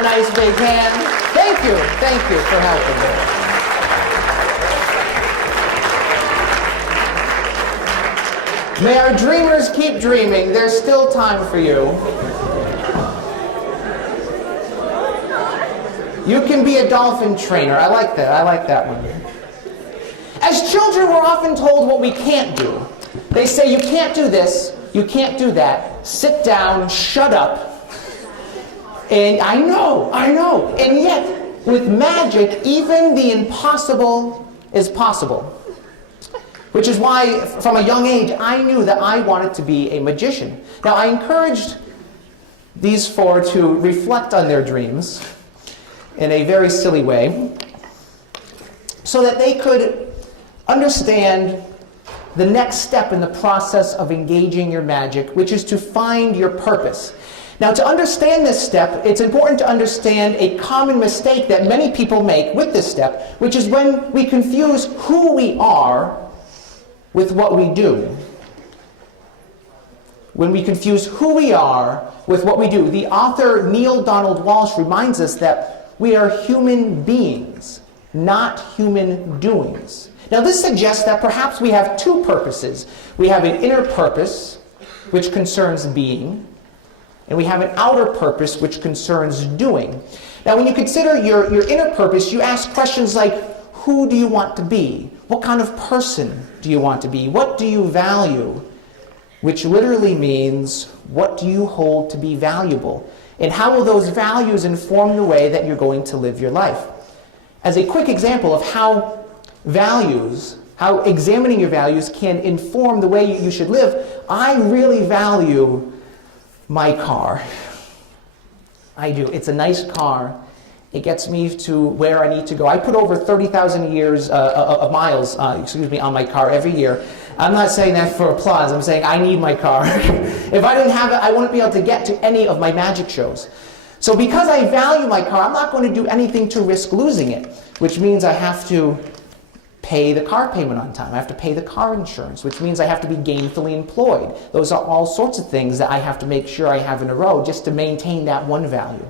a nice big hand. Thank you for helping me. May our dreamers keep dreaming. There's still time for you. You can be a dolphin trainer. I like that one. As children, we're often told what we can't do. They say, you can't do this, you can't do that, sit down, shut up. And I know. And yet, with magic, even the impossible is possible. Which is why, from a young age, I knew that I wanted to be a magician. Now, I encouraged these four to reflect on their dreams in a very silly way, so that they could understand the next step in the process of engaging your magic, which is to find your purpose. Now, to understand this step, it's important to understand a common mistake that many people make with this step, which is when we confuse who we are with what we do. When we confuse who we are with what we do. The author Neil Donald Walsh reminds us that we are human beings, not human doings. Now, this suggests that perhaps we have two purposes. We have an inner purpose, which concerns being, and we have an outer purpose, which concerns doing. Now, when you consider your inner purpose, you ask questions like, who do you want to be? What kind of person do you want to be? What do you value? Which literally means, what do you hold to be valuable? And how will those values inform the way that you're going to live your life? As a quick example of how examining your values can inform the way you should live, I really value my car. I do. It's a nice car. It gets me to where I need to go. I put over 30,000 miles on my car every year. I'm not saying that for applause. I'm saying I need my car. If I didn't have it, I wouldn't be able to get to any of my magic shows. So because I value my car, I'm not going to do anything to risk losing it, which means I have to pay the car payment on time. I have to pay the car insurance, which means I have to be gainfully employed. Those are all sorts of things that I have to make sure I have in a row just to maintain that one value.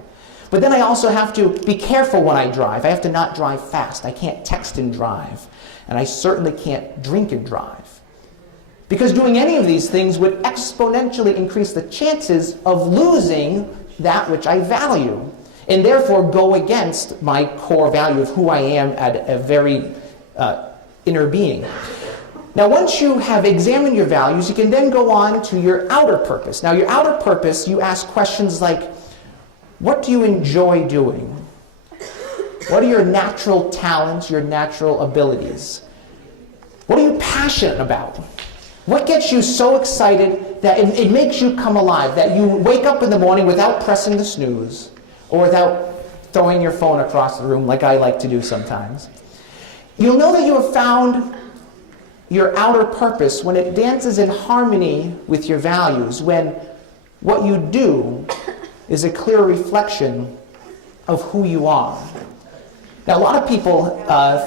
But then I also have to be careful when I drive. I have to not drive fast. I can't text and drive. And I certainly can't drink and drive. Because doing any of these things would exponentially increase the chances of losing that which I value, and therefore go against my core value of who I am at a very inner being. Now, once you have examined your values, you can then go on to your outer purpose. Now, your outer purpose, you ask questions like, what do you enjoy doing? What are your natural talents, your natural abilities? What are you passionate about? What gets you so excited that it makes you come alive, that you wake up in the morning without pressing the snooze or without throwing your phone across the room like I like to do sometimes? You'll know that you have found your outer purpose when it dances in harmony with your values, when what you do is a clear reflection of who you are. Now, a lot of people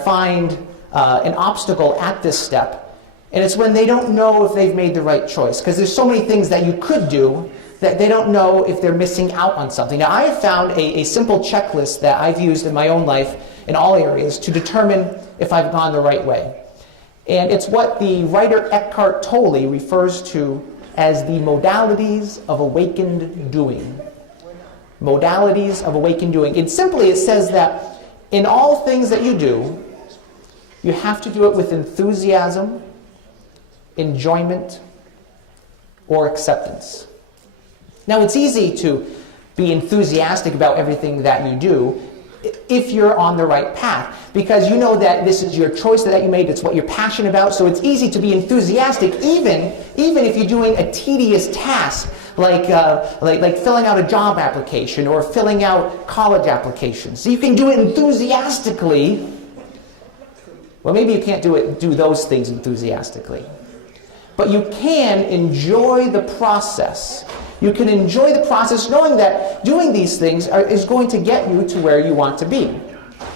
find an obstacle at this step, and it's when they don't know if they've made the right choice, because there's so many things that you could do that they don't know if they're missing out on something. Now, I have found a simple checklist that I've used in my own life in all areas to determine if I've gone the right way. And it's what the writer Eckhart Tolle refers to as the modalities of awakened doing. Modalities of awakened doing. And simply it says that in all things that you do, you have to do it with enthusiasm, enjoyment, or acceptance. Now, it's easy to be enthusiastic about everything that you do if you're on the right path, because you know that this is your choice that you made, it's what you're passionate about, so it's easy to be enthusiastic even if you're doing a tedious task like filling out a job application or filling out college applications. So you can do it enthusiastically. Well, maybe you can't do those things enthusiastically. But you can enjoy the process. You can enjoy the process knowing that doing these things is going to get you to where you want to be.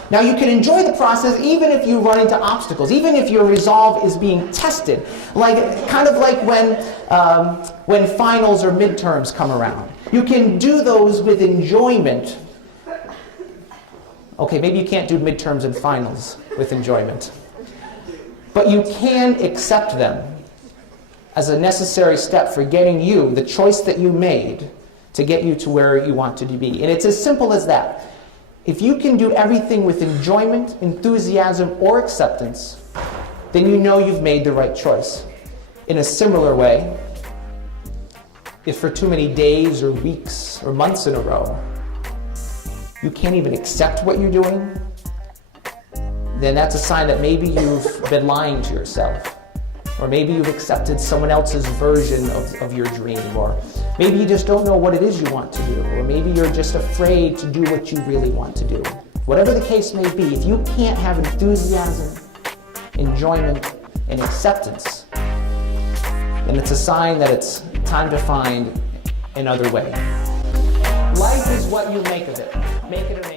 Now, you can enjoy the process even if you run into obstacles, even if your resolve is being tested, kind of like when finals or midterms come around. You can do those with enjoyment Okay, maybe you can't do midterms and finals with enjoyment. But you can accept them as a necessary step for getting you, the choice that you made, to get you to where you want to be. And it's as simple as that. If you can do everything with enjoyment, enthusiasm, or acceptance, then you know you've made the right choice. In a similar way, if for too many days or weeks or months in a row, you can't even accept what you're doing, then that's a sign that maybe you've been lying to yourself. Or maybe you've accepted someone else's version of your dream. Or maybe you just don't know what it is you want to do. Or maybe you're just afraid to do what you really want to do. Whatever the case may be, if you can't have enthusiasm, enjoyment, and acceptance, then it's a sign that it's time to find another way. Life is what you make of it. Make it amazing.